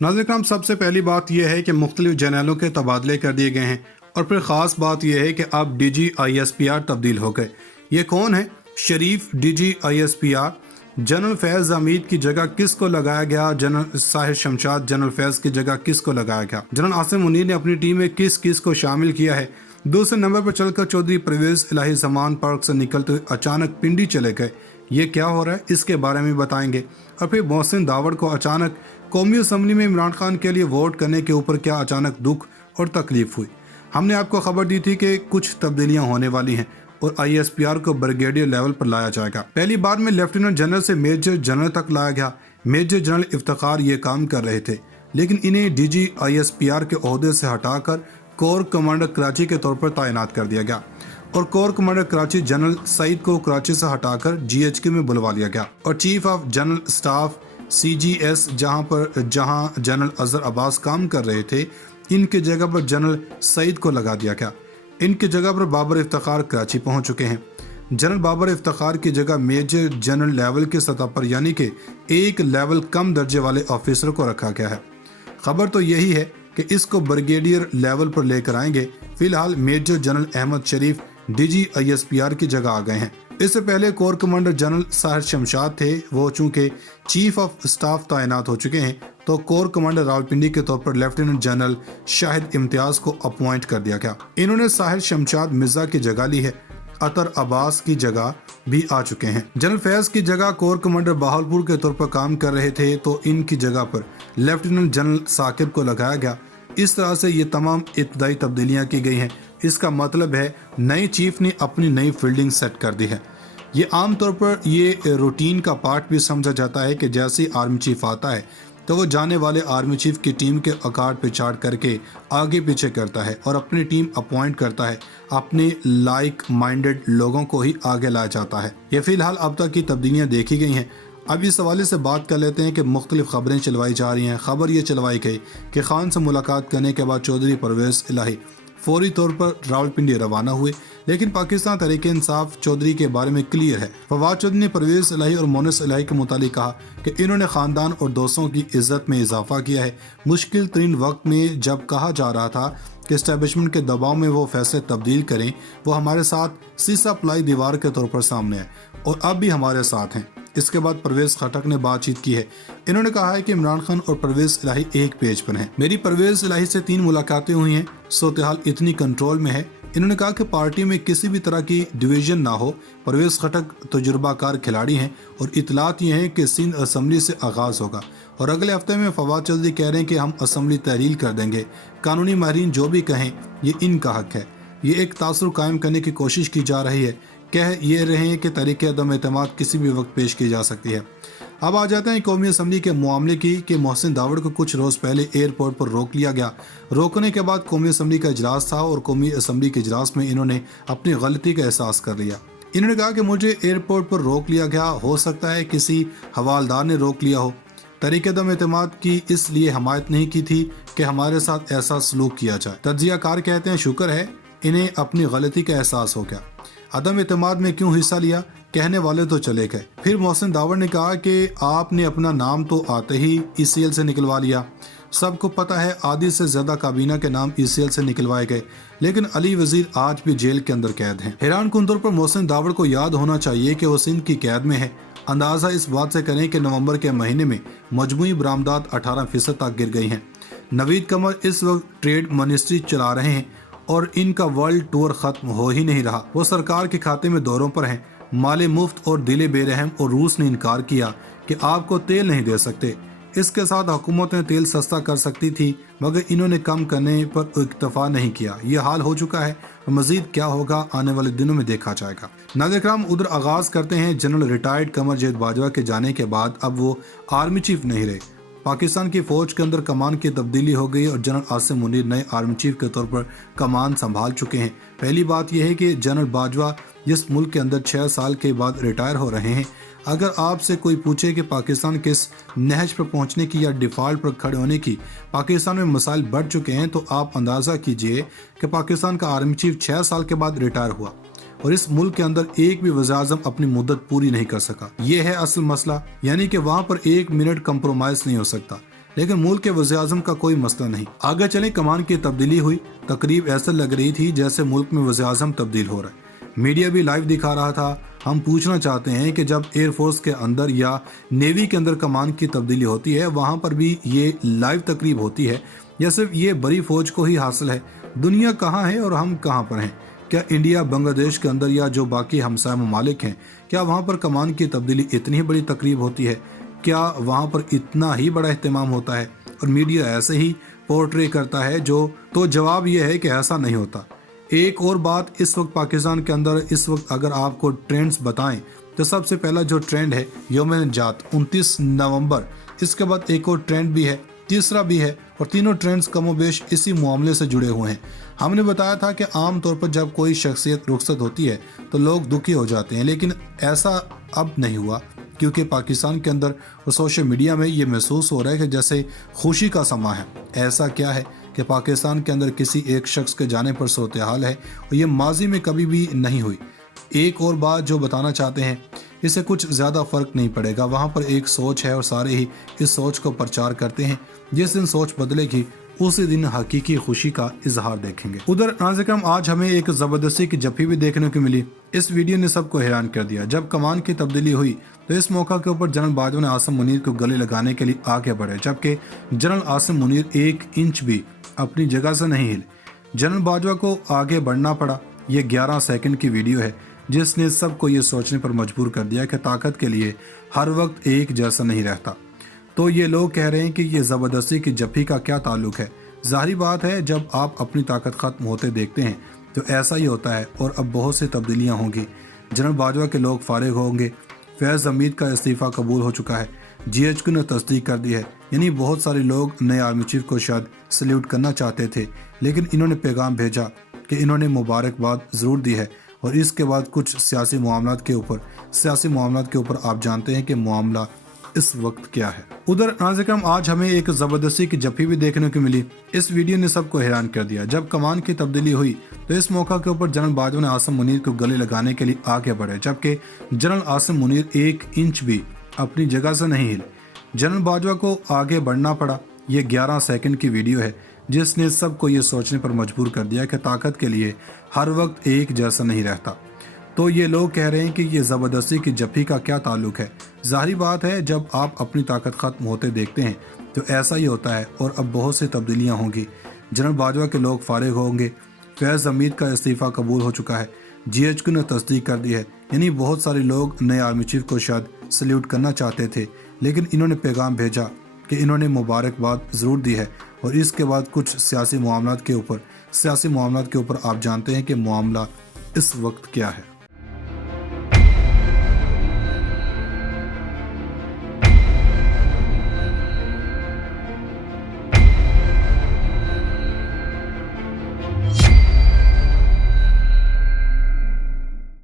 नाज़रीन करम, सबसे पहली बात यह है कि मुख्तलिफ जनरलों के तबादले कर दिए गए हैं और फिर ख़ास बात यह है कि अब DG ISPR तब्दील हो गए। ये कौन है? शरीफ DG ISPR। जनरल फैज़ हमीद की जगह किसको लगाया गया? जनरल साहिर शमशाद जनरल फैज़ की जगह किसको लगाया गया? जनरल आसिम मुनीर ने अपनी टीम में किस किस को शामिल किया है? दूसरे नंबर पर चलकर चौधरी परवेज़ इलाही ज़मान पार्क से निकलते हुए अचानक पिंडी चले गए। ये क्या हो रहा है, इसके बारे में बताएंगे। और फिर मोहसिन दावड़ को अचानक कौमी असम्बली में इमरान खान के लिए वोट करने के ऊपर क्या अचानक दुख और तकलीफ हुई। हमने आपको खबर दी थी कि कुछ तब्दीलियां होने वाली हैं और ISPR को ब्रिगेडियर लेवल पर लाया जाएगा। पहली बार में लेफ्टिनेंट जनरल से मेजर जनरल तक लाया गया। मेजर जनरल इफ्तिखार ये काम कर रहे थे, लेकिन इन्हें DG ISPR के ओहदे से हटाकर कोर कमांडर कराची के तौर पर तैनात कर दिया गया और core commander Karachi general Saeed को कराची से हटाकर GHQ में बुलवा लिया गया और chief of general staff CGS जहां जनरल अजहर अब्बास काम कर रहे थे, इनके जगह पर जनरल सईद को लगा दिया गया। इनकी जगह पर बाबर इफ्तिखार कराची पहुंच चुके हैं। जनरल बाबर इफ्तिखार की जगह मेजर जनरल लेवल की सतह पर यानी कि एक लेवल कम दर्जे वाले ऑफिसर को रखा गया है। खबर तो यही है कि इसको ब्रिगेडियर लेवल पर लेकर आएंगे। फिलहाल मेजर जनरल अहमद शरीफ DG ISPR की जगह आ गए हैं। इससे पहले core commander general Sahir Shamshad थे, वो चूंकि चीफ ऑफ स्टाफ तैनात हो चुके हैं तो कोर कमांडर रावलपिंडी के तौर पर लेफ्टिनेंट जनरल शाहिद इम्तियाज को अपॉइंट कर दिया गया। इन्होंने साहिर शमशाद मिर्जा की जगह ली है। अतर अब्बास की जगह भी आ चुके हैं। जनरल फैज की जगह कोर कमांडर बहावलपुर के तौर पर काम कर रहे थे तो इनकी जगह पर लेफ्टिनेंट जनरल साकिब को लगाया गया। इस तरह से ये तमाम इब्तदाई तब्दीलियां की गई हैं। इसका मतलब है नए चीफ ने अपनी नई फील्डिंग सेट कर दी है। ये आमतौर पर ये रूटीन का पार्ट भी समझा जाता है कि जैसे ही आर्मी चीफ आता है तो वो जाने वाले आर्मी चीफ की टीम के आकार पे चार्ट करके आगे पीछे करता है और अपनी टीम अपॉइंट करता है। अपने लाइक माइंडेड लोगों को ही आगे लाया जाता है। ये फिलहाल अब तक की तब्दीलियाँ देखी गई हैं। अब इस हवाले से बात कर लेते हैं कि मुख्तलिफ खबरें चलवाई जा रही हैं। खबर ये चलवाई गई कि खान से मुलाकात करने के बाद चौधरी परवेज़ इलाही फौरी तौर पर रावलपिंडी रवाना हुए, लेकिन पाकिस्तान तहरीक इंसाफ चौधरी के बारे में क्लियर है। फवाद चौधरी ने परवेज़ इलाही और मोनिस इलाही के मुतालिक कहा कि इन्होंने ख़ानदान और दोस्तों की इज्जत में इजाफा किया है। मुश्किल तरीन वक्त में जब कहा जा रहा था कि इस्टेब्लिशमेंट के दबाव में वो फैसले तब्दील करें, वो हमारे साथ सीसा प्लाई दीवार के तौर पर सामने है और अब भी हमारे साथ हैं। इसके बाद परवेज़ खटक ने बातचीत की है। इन्होंने कहा है कि इमरान खान और परवेज़ इलाही एक पेज पर हैं। मेरी परवेज़ इलाही से 3 मुलाकातें हुई हैं। सूरत-ए-हाल इतनी कंट्रोल में है। इन्होंने कहा कि पार्टी में किसी भी तरह की डिवीजन ना हो। परवेज़ खटक तजुर्बाकार खिलाड़ी हैं और इतलात ये हैं कि सिंध असम्बली से आगाज़ होगा और अगले हफ्ते में फवाद चौधरी कह रहे हैं कि हम असम्बली तहरील कर देंगे। कानूनी माहिरीन जो भी कहें ये इनका हक है। ये एक तासुर कायम करने की कोशिश की जा रही है। कह ये रहे हैं कि तरीक़ अदम एतमाद किसी भी वक्त पेश की जा सकती है। अब आ जाते हैं कौमी असम्बली के मामले की कि मोहसिन दावड़ को कुछ रोज़ पहले एयरपोर्ट पर रोक लिया गया। रोकने के बाद कौमी असम्बली का इजलास था और कौमी असम्बली के इजलास में इन्होंने अपनी गलती का एहसास कर लिया। इन्होंने कहा कि मुझे एयरपोर्ट पर रोक लिया गया, हो सकता है किसी हवालदार ने रोक लिया हो। तरीक़ अदम एतमाद की इसलिए हमायत नहीं की थी कि हमारे साथ ऐसा सलूक किया जाए। तज्ज़ियाकार कहते हैं शुक्र है इन्हें अपनी गलती का एहसास हो गया। अदम एतमाद में क्यों हिस्सा लिया, कहने वाले तो चले गए। फिर मोहसिन दावड़ ने कहा कि आपने अपना नाम तो आते ही ECL से निकलवा लिया। सबको पता है आधी से ज्यादा काबीना के नाम ECL से निकलवाए गए, लेकिन अली वजीर आज भी जेल के अंदर कैद हैं। हैरान कुन तौर पर मोहसिन दावड़ को याद होना चाहिए कि वो सिंध की कैद में है। अंदाजा इस बात से करें कि नवंबर के महीने में मजमूई बरामदात 18% तक गिर गई हैं। नवीद कमर इस वक्त ट्रेड मिनिस्ट्री चला रहे हैं और इनका वर्ल्ड टूर खत्म हो ही नहीं रहा। वो सरकार के खाते में दौरों पर हैं। माले मुफ्त और दिले बेरहम और रूस ने इनकार किया कि आपको तेल नहीं दे सकते। इसके साथ हुकूमत ने तेल सस्ता कर सकती थी, मगर इन्होंने कम करने पर इक्तफा नहीं किया। ये हाल हो चुका है। मजीद क्या होगा आने वाले दिनों में देखा जाएगा। नाज़रीन करम, उधर आगाज करते हैं जनरल रिटायर्ड कमर जैद बाजवा के जाने के बाद अब वो आर्मी चीफ नहीं रहे। पाकिस्तान की फौज के अंदर कमान की तब्दीली हो गई और जनरल आसिम मुनीर नए आर्मी चीफ के तौर पर कमान संभाल चुके हैं। पहली बात यह है कि जनरल बाजवा जिस मुल्क के अंदर 6 साल के बाद रिटायर हो रहे हैं, अगर आपसे कोई पूछे कि पाकिस्तान किस नहज पर पहुंचने की या डिफॉल्ट पर खड़े होने की पाकिस्तान में मसाइल बढ़ चुके हैं, तो आप अंदाज़ा कीजिए कि पाकिस्तान का आर्मी चीफ 6 साल के बाद रिटायर हुआ और इस मुल्क के अंदर एक भी वज़ीर-ए-आज़म अपनी मुद्दत पूरी नहीं कर सका। ये है असल मसला, यानी कि वहाँ पर 1 मिनट कंप्रोमाइज़ नहीं हो सकता। लेकिन मुल्क के वज़ीर-ए-आज़म का कोई मसला नहीं। आगे चलें, कमान की तब्दीली हुई, तकरीब ऐसा लग रही थी जैसे मुल्क में वज़ीर-ए-आज़म तब्दील हो रहा है। मीडिया भी लाइव दिखा रहा था। हम पूछना चाहते हैं कि जब एयरफोर्स के अंदर या नेवी के अंदर कमान की तब्दीली होती है, वहाँ पर भी ये लाइव तकरीब होती है या सिर्फ ये बड़ी फौज को ही हासिल है? दुनिया कहाँ है और हम कहाँ पर हैं? क्या इंडिया, बांग्लादेश के अंदर या जो बाकी हमसाया ममालिक हैं, क्या वहाँ पर कमान की तब्दीली इतनी बड़ी तकरीब होती है? क्या वहाँ पर इतना ही बड़ा एहतमाम होता है और मीडिया ऐसे ही पोर्ट्रे करता है? तो जवाब यह है कि ऐसा नहीं होता। एक और बात, इस वक्त पाकिस्तान के अंदर इस वक्त अगर आपको ट्रेंड्स बताएं तो सबसे पहला जो ट्रेंड है यौम-ए-निजात 29 नवंबर, इसके बाद एक और ट्रेंड भी है, तीसरा भी है, और तीनों ट्रेंड्स कमोबेश इसी मामले से जुड़े हुए हैं। हमने बताया था कि आम तौर पर जब कोई शख्सियत रुखसत होती है तो लोग दुखी हो जाते हैं, लेकिन ऐसा अब नहीं हुआ, क्योंकि पाकिस्तान के अंदर और सोशल मीडिया में ये महसूस हो रहा है कि जैसे खुशी का समा है। ऐसा क्या है कि पाकिस्तान के अंदर किसी एक शख्स के जाने पर सूरत हाल है और ये माजी में कभी भी नहीं हुई। एक और बात जो बताना चाहते हैं, इससे कुछ ज़्यादा फ़र्क नहीं पड़ेगा। वहाँ पर एक सोच है और सारे ही इस सोच को प्रचार करते हैं। जिस दिन सोच बदलेगी उसी दिन हकीकी खुशी का इजहार देखेंगे। उधर नाज़िम, आज हमें एक ज़बरदस्ती की जफ्फी भी देखने को मिली। इस वीडियो ने सबको हैरान कर दिया। जब कमान की तब्दीली हुई तो इस मौका के ऊपर जनरल बाजवा ने आसिम मुनीर को गले लगाने के लिए आगे बढ़े, जबकि जनरल आसिम मुनीर 1 इंच भी अपनी जगह से नहीं हिले। जनरल बाजवा को आगे बढ़ना पड़ा। ये 11 सेकंड की वीडियो है जिसने सबको ये सोचने पर मजबूर कर दिया कि ताकत के लिए हर वक्त एक जैसा नहीं रहता। तो ये लोग कह रहे हैं कि ये ज़बरदस्ती की जफ्फी का क्या ताल्लुक है? ज़ाहिर बात है, जब आप अपनी ताकत ख़त्म होते देखते हैं तो ऐसा ही होता है और अब बहुत सी तब्दीलियाँ होंगी। जनरल बाजवा के लोग फारिग होंगे। फैज़ हमीद का इस्तीफ़ा कबूल हो चुका है। GHQ ने तस्दीक कर दी है। यानी बहुत सारे लोग नए आर्मी चीफ को शायद सल्यूट करना चाहते थे, लेकिन इन्होंने पैगाम भेजा कि इन्होंने मुबारकबाद ज़रूर दी है। और इसके बाद कुछ सियासी मामलात के ऊपर आप जानते हैं कि मामला इस वक्त क्या है। उधर नाज़िम, आज हमें एक ज़बरदस्ती की जफ्फी भी देखने को मिली। इस वीडियो ने सबको हैरान कर दिया। जब कमान की तब्दीली हुई तो इस मौका के ऊपर जनरल बाजवा ने आसिम मुनीर को गले लगाने के लिए आगे बढ़े, जबकि जनरल आसिम मुनीर 1 इंच भी अपनी जगह से नहीं हिले। जनरल बाजवा को आगे बढ़ना पड़ा। ये 11 सेकंड की वीडियो है जिसने सबको ये सोचने पर मजबूर कर दिया कि ताकत के लिए हर वक्त एक जैसा नहीं रहता। तो ये लोग कह रहे हैं कि ये ज़बरदस्ती की जफ्फी का क्या ताल्लुक है? ज़ाहिर बात है, जब आप अपनी ताकत ख़त्म होते देखते हैं तो ऐसा ही होता है और अब बहुत सी तब्दीलियाँ होंगी। जनरल बाजवा के लोग फारिग होंगे। फैज़ हमीद का इस्तीफ़ा कबूल हो चुका है। GHQ ने तस्दीक कर दी है। यानी बहुत सारे लोग नए आर्मी चीफ को शायद सल्यूट करना चाहते थे, लेकिन इन्होंने पैगाम भेजा कि इन्होंने मुबारकबाद ज़रूर दी है। और इसके बाद कुछ सियासी मामलात के ऊपर आप जानते हैं कि मामला इस वक्त क्या है।